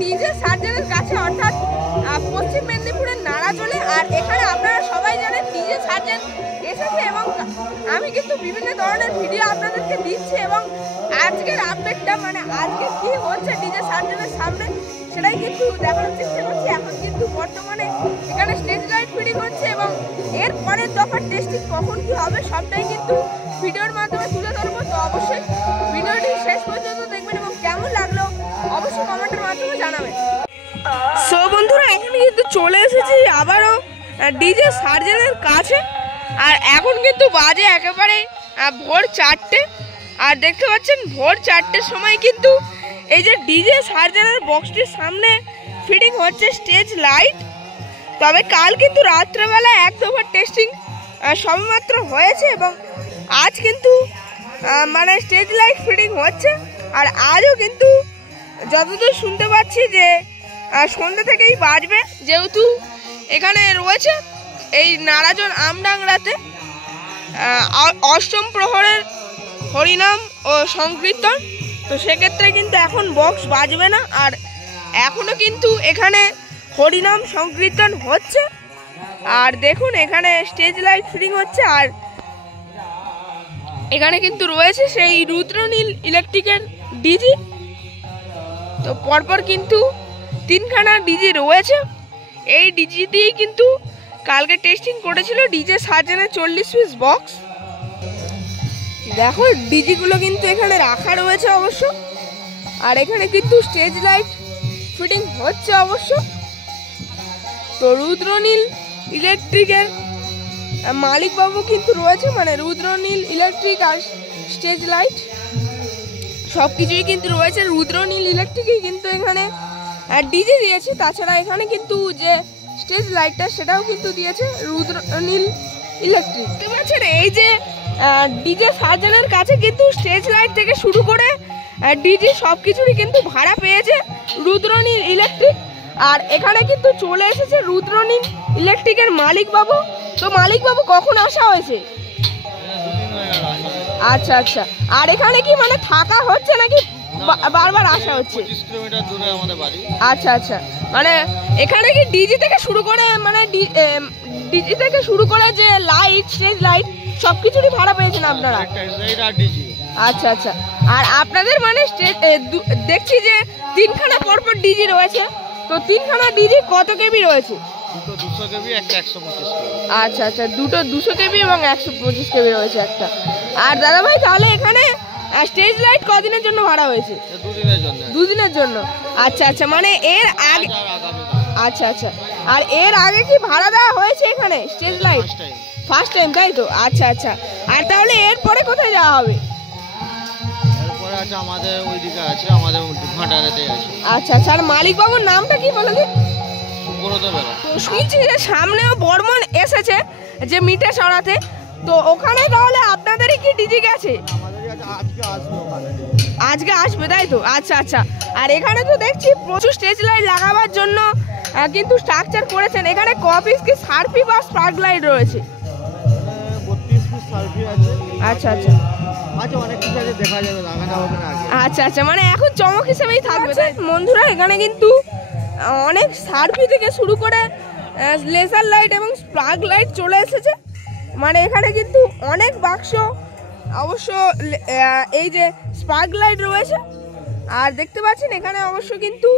DJ সার্জেনের কাছে, অর্থাৎ পশ্চিম মেদিনীপুরের নাড়াজোলে। আর এখানে আপনারা সবাই জানেন ডিজে সার্জেন এসেছে এবং আমি কিন্তু বিভিন্ন ধরনের ভিডিও আপনাদেরকে দিচ্ছি এবং আজকের আপডেটটা মানে আজকে কি হচ্ছে ডিজে সার্জেনের সামনে সেটাই কিন্তু দেখানোর চেষ্টা করছি। এখন কিন্তু বর্তমানে এখানে স্টেজ লাইট ফিটিং হচ্ছে এবং এর পরের দফার টেস্টিং কখন কি হবে সবটাই কিন্তু ভিডিওর মাধ্যমে তুলে ধরবো। তো অবশ্যই ভিডিওটি শেষ পর্যন্ত দেখবেন এবং কেমন লাগলো অবশ্যই কমেন্টের মাধ্যমে জানাবেন। সো বন্ধুরা, এখানে কিন্তু চলে এসেছি আবারও ডিজে সার্জেনের কাছে। আর এখন কিন্তু বাজে একেবারে ভোর 4টে। আর দেখতে পাচ্ছেন ভোর 4টের সময় কিন্তু এই যে ডিজে সার্জেনের বক্সটির সামনে ফিটিং হচ্ছে স্টেজ লাইট। তবে কাল কিন্তু রাত্রেবেলা এক দফার টেস্টিং সবেমাত্র হয়েছে এবং আজ কিন্তু মানে স্টেজ লাইট ফিটিং হচ্ছে। আর আজও কিন্তু যতদূর শুনতে পাচ্ছি যে সন্ধ্যা থেকেই বাজবে, যেহেতু এখানে রয়েছে এই নারাজন আমডাংরাতে অষ্টম প্রহরের হরিনাম ও সংকীর্তন। তো সেক্ষেত্রে কিন্তু এখন বক্স বাজবে না। আর এখনও কিন্তু এখানে হরিনাম সংকীর্তন হচ্ছে। আর দেখুন এখানে স্টেজ লাইট ফিটিং হচ্ছে। আর এখানে কিন্তু রয়েছে সেই রুদ্রনীল ইলেকট্রিকের ডিজি। তো পরপর কিন্তু 3খানা ডিজি রয়েছে। এই ডিজি দিয়েই কিন্তু কালকে টেস্টিং করেছিল ডিজে সার্জেনের 40 পিস বক্স। দেখো ডিজিগুলো কিন্তু এখানে রাখা রয়েছে অবশ্য। আর এখানে কিন্তু স্টেজ লাইট ফিটিং হচ্ছে অবশ্য। তো রুদ্রনীল ইলেকট্রিকের মালিকবাবু কিন্তু রয়েছে, মানে রুদ্রনীল ইলেকট্রিক আর স্টেজ লাইট সব কিছুই কিন্তু রয়েছে। রুদ্রনীল ইলেকট্রিকই কিন্তু এখানে ডিজে দিয়েছে। তাছাড়া এখানে কিন্তু যে স্টেজ লাইটটা সেটাও কিন্তু দিয়েছে রুদ্রনীল ইলেকট্রিক। ঠিক আছে, এই যে ডিজে সার্জেনের কাছে কিন্তু স্টেজ লাইট থেকে শুরু করে ডিজি সব কিছুরই কিন্তু ভাড়া পেয়েছে রুদ্রনীল ইলেকট্রিক। আর এখানে কিন্তু চলে এসেছে রুদ্রনীল ইলেকট্রিকের মালিকবাবু। তো মালিকবাবু কখন আসা হয়েছে? আচ্ছা আচ্ছা। আর এখানে কি মানে থাকা হচ্ছে নাকি বারবার আসা হচ্ছে? 25 কিলোমিটার দূরে আমাদের বাড়ি। আচ্ছা আচ্ছা, মানে এখানে কি ডিজি থেকে শুরু করে মানে ডিজি থেকে শুরু করে যে লাইট স্টেজ লাইট সবকিছুরই ভাড়া পেয়েছেন আপনারা? আচ্ছা আচ্ছা। আর আপনাদের মানে দেখছি যে 3খানা পরপর ডিজি রয়েছে। তো 3খানা ডিজি কত কেবি রয়েছে? দুটো 200 কেবি, একটা 125 কেবি। আচ্ছা আচ্ছা, দুটো 200 কেবি এবং 125 কেবি রয়েছে একটা। আর দাদা ভাই তাহলে এখানে স্টেজ লাইট কদিনের জন্য ভাড়া হয়েছে? 2 দিনের জন্য। 2 দিনের জন্য। আচ্ছা আচ্ছা, মানে এর আগে? আচ্ছা আচ্ছা। আর এর আগে কি ভাড়া দেওয়া হয়েছে এখানে স্টেজ লাইট? ফার্স্ট টাইম, তাই তো? আচ্ছা আচ্ছা। আর তাহলে এরপরে কোথায় যাওয়া হবে? এরপরে আছে আমাদের ওইদিকে আছে, আমাদের ভান্ডারেতে আছে। আচ্ছা আচ্ছা। আর মালিক বাবুর নামটা কি বলে দিন? শুনছি যে সামনেও বর্মন এসেছে যে মিটে সরাতে। তো ওখানে তাহলে আপনাদেরই কি ডিজি গেছে? আজকে আসবে, তাই তো? আচ্ছা আচ্ছা। আর এখানে তো দেখছি প্রচুর স্টেজ লাইট লাগাবার জন্য কিন্তু স্ট্রাকচার করেছেন। এখানে ক পিস কি সার্ফি বা স্পার্ক লাইট রয়েছে? 32 পিস সার্ফি আছে। আচ্ছা আচ্ছা। আচ্ছা, অনেক কিছু আছে, দেখা যাবে, লাগানো হবে না আগে। আচ্ছা আচ্ছা, মানে এখন চমক হিসেবেই থাকবে। বন্ধুরা এখানে কিন্তু অনেক সার্ফি থেকে শুরু করে লেজার লাইট এবং স্পার্ক লাইট চলে এসেছে। মানে এখানে কিন্তু অনেক বাক্স অবশ্য এই যে স্পার্ক লাইট রয়েছে। আর দেখতে পাচ্ছেন এখানে অবশ্য কিন্তু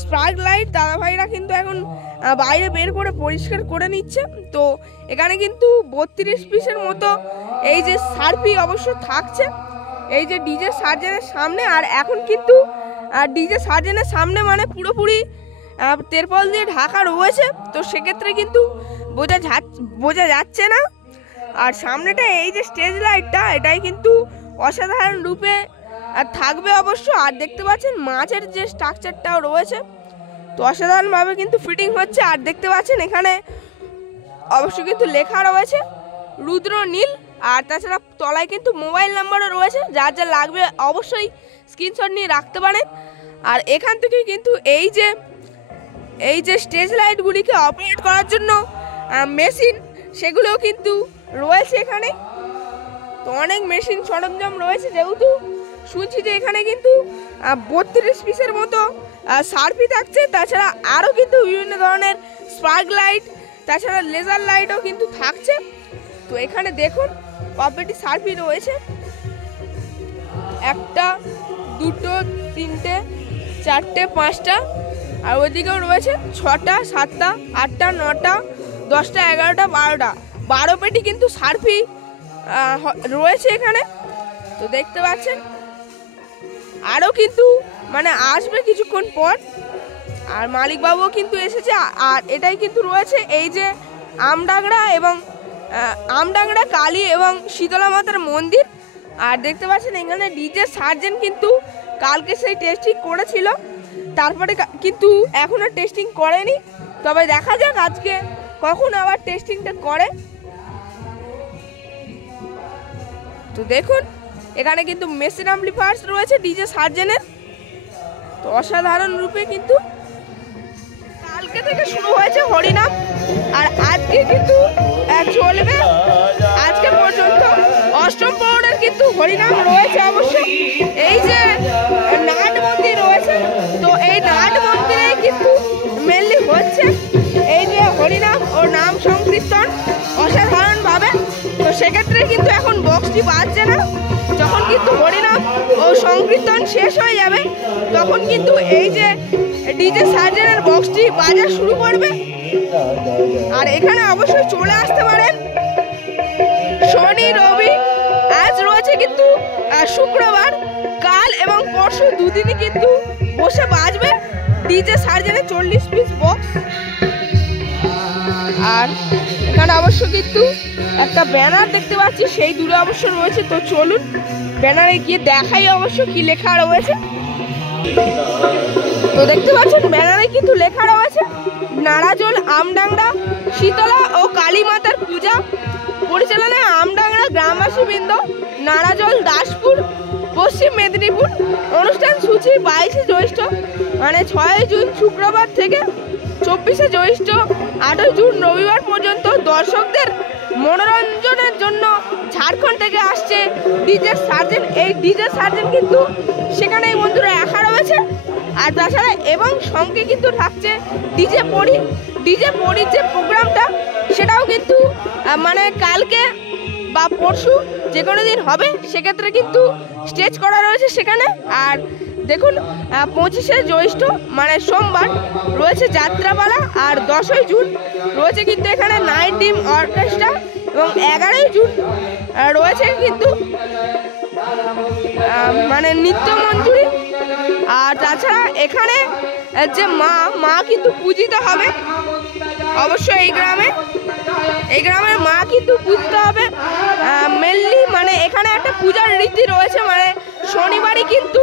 স্পার্ক লাইট দাদাভাইরা কিন্তু এখন বাইরে বের করে পরিষ্কার করে নিচ্ছে। তো এখানে কিন্তু 32 পিসের মতো এই যে সার্ফি অবশ্য থাকছে এই যে ডিজে সার্জেনের সামনে। আর এখন কিন্তু ডিজে সার্জেনের সামনে মানে পুরোপুরি তেরপল দিয়ে ঢাকা রয়েছে। তো সেক্ষেত্রে কিন্তু বোঝা যাচ্ছে না। আর সামনেটা এই যে স্টেজ লাইটটা এটাই কিন্তু অসাধারণ রূপে থাকবে অবশ্য। আর দেখতে পাচ্ছেন মাঝের যে স্ট্রাকচারটাও রয়েছে তো অসাধারণভাবে কিন্তু ফিটিং হচ্ছে। আর দেখতে পাচ্ছেন এখানে অবশ্য কিন্তু লেখা রয়েছে রুদ্রনীল। আর তাছাড়া তলায় কিন্তু মোবাইল নাম্বারও রয়েছে, যার যা লাগবে অবশ্যই স্ক্রিনশট নিয়ে রাখতে পারেন। আর এখান থেকে কিন্তু এই যে স্টেজ লাইটগুলিকে অপারেট করার জন্য মেশিন সেগুলোও কিন্তু রয়েছে এখানে। তো অনেক মেশিন সরঞ্জাম রয়েছে, যেহেতু শুনছি যে এখানে কিন্তু 32 পিসের মতো সার্ফি থাকছে, তাছাড়া আরও কিন্তু বিভিন্ন ধরনের স্পার্ক লাইট, তাছাড়া লেজার লাইটও কিন্তু থাকছে। তো এখানে দেখুন কতটি সার্ফি রয়েছে, 1টা 2টো 3টে 4টে 5টা, আর ওইদিকেও রয়েছে 6টা 7টা 8টা 9টা 10টা 11টা 12টা, 12 পেটি কিন্তু সার্ফি রয়েছে এখানে। তো দেখতে পাচ্ছেন আরও কিন্তু মানে আসবে কিছুক্ষণ পর, আর মালিকবাবুও কিন্তু এসেছে। আর এটাই কিন্তু রয়েছে এই যে আমডাংরা এবং আমডাংরা কালী এবং শীতলা মাতার মন্দির। আর দেখতে পাচ্ছেন এখানে ডিজে সার্জেন কিন্তু কালকে সেই টেস্টিং করেছিল, তারপরে কিন্তু এখনও টেস্টিং করেনি, তবে দেখা যাক আজকে কখন আবার টেস্টিংটা করে। তো দেখুন এখানে কিন্তু মেশিন অ্যাম্পলিফায়ার্স রয়েছে ডিজে সার্জেনের। তো অসাধারণ রূপে কিন্তু কালকে থেকে শুরু হয়েছে হরিনাম, আর আজকে কিন্তু চলবে আজকে পর্যন্ত। অষ্টম প্রহরের কিন্তু হরিনাম রয়েছে অবশ্যই। এই যে নাট মন্দির রয়েছে, তো এই নাট মন্দিরে কিন্তু মেনলি হচ্ছে এই যে হরিনাম ও নাম সংকীর্তন অসাধারণভাবে। তো সেক্ষেত্রে কিন্তু এখন বক্সটি বাজছে না, যখন কিন্তু হরিনাম ও সংকীর্তন শেষ হয়ে যাবে তখন কিন্তু এই যে ডিজে সার্জেনের বক্সটি বাজা শুরু করবে। আর এখানে অবশ্যই চলে আসতে পারেন শনি রবি, আজ রয়েছে কিন্তু শুক্রবার, কাল এবং পরশু দুদিনই কিন্তু বসে বাজবে ডিজে সার্জেনের 40 পিস বক্স। আর এখানে অবশ্য কিন্তু একটা ব্যানার দেখতে পাচ্ছি, সেই দূরে অবশ্য রয়েছে। তো চলুন ব্যানারে গিয়ে দেখাই অবশ্য কি লেখা রয়েছে। তো দেখতে পাচ্ছেন ব্যানারে কিন্তু লেখা রয়েছে নারাজল আমডাংরা শীতলা ও কালী মাতার পূজা পরিচালনায় আমডাংরা গ্রামবাসীবৃন্দ, নারাজল, দাসপুর, পশ্চিম মেদিনীপুর। অনুষ্ঠান সূচি 22শে জ্যৈষ্ঠ মানে 6 জুন শুক্রবার থেকে 24শে জ্যৈষ্ঠ 8ই জুন রবিবার পর্যন্ত দর্শকদের মনোরঞ্জনের জন্য ঝাড়খণ্ড থেকে আসছে ডিজে সার্জেন। এই ডিজে সার্জেন কিন্তু সেখানেই বন্ধুরা রাখা রয়েছে। আর তাছাড়া এবং সঙ্গে কিন্তু থাকছে ডিজে পরির যে প্রোগ্রামটা, সেটাও কিন্তু মানে কালকে বা পরশু যে কোনো দিন হবে, সেক্ষেত্রে কিন্তু স্টেজ করা রয়েছে সেখানে। আর দেখুন 25শে জ্যৈষ্ঠ মানে সোমবার রয়েছে যাত্রাপালা, আর 10ই জুন রয়েছে কিন্তু এখানে নাইট ডিম অর্কেস্ট্রা, এবং 11ই জুন রয়েছে কিন্তু মানে নৃত্য মঞ্জুরি। আর তাছাড়া এখানে যে মা কিন্তু পূজিত হবে অবশ্যই। এই গ্রামের মা কিন্তু পূজিত হবে মেনলি, মানে এখানে একটা পূজার রীতি রয়েছে, মানে শনিবারই কিন্তু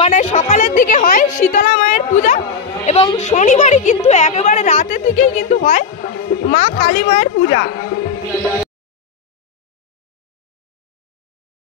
মানে সকালের দিকে হয় শীতলা মায়ের পূজা, এবং শনিবারই কিন্তু একেবারে রাতের দিকেই কিন্তু হয় মা কালী মায়ের পূজা।